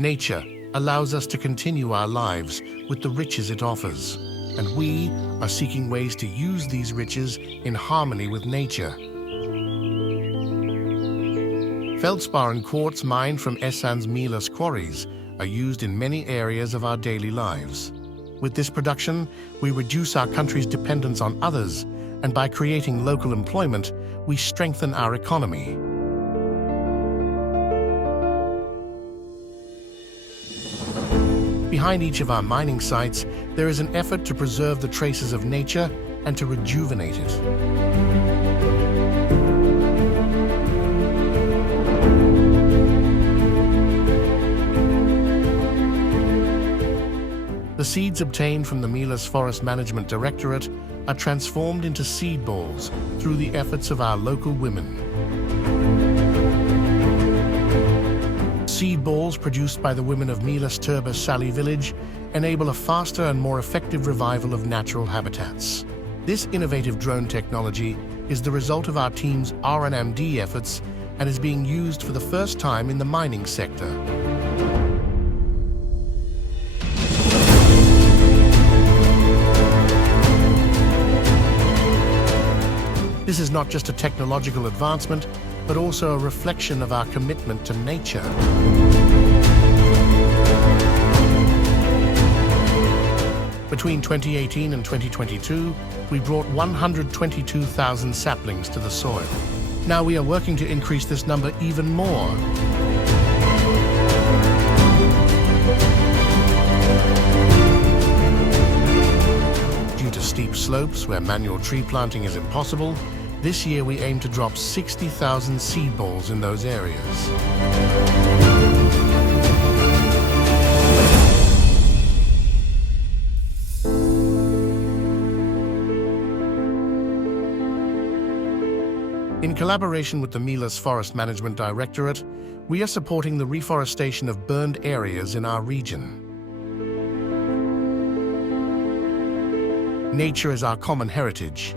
Nature allows us to continue our lives with the riches it offers, and we are seeking ways to use these riches in harmony with nature. Feldspar and quartz mined from Esan's Milas quarries are used in many areas of our daily lives. With this production, we reduce our country's dependence on others, and by creating local employment, we strengthen our economy. Behind each of our mining sites, there is an effort to preserve the traces of nature and to rejuvenate it. The seeds obtained from the Milas Forest Management Directorate are transformed into seed balls through the efforts of our local women. Seed balls produced by the women of Milas Turba Sali village enable a faster and more effective revival of natural habitats. This innovative drone technology is the result of our team's R&D efforts and is being used for the first time in the mining sector. This is not just a technological advancement, but also a reflection of our commitment to nature. Between 2018 and 2022, we brought 122,000 saplings to the soil. Now we are working to increase this number even more. Due to steep slopes where manual tree planting is impossible, this year we aim to drop 60,000 seed balls in those areas. In collaboration with the Milas Forest Management Directorate, we are supporting the reforestation of burned areas in our region. Nature is our common heritage,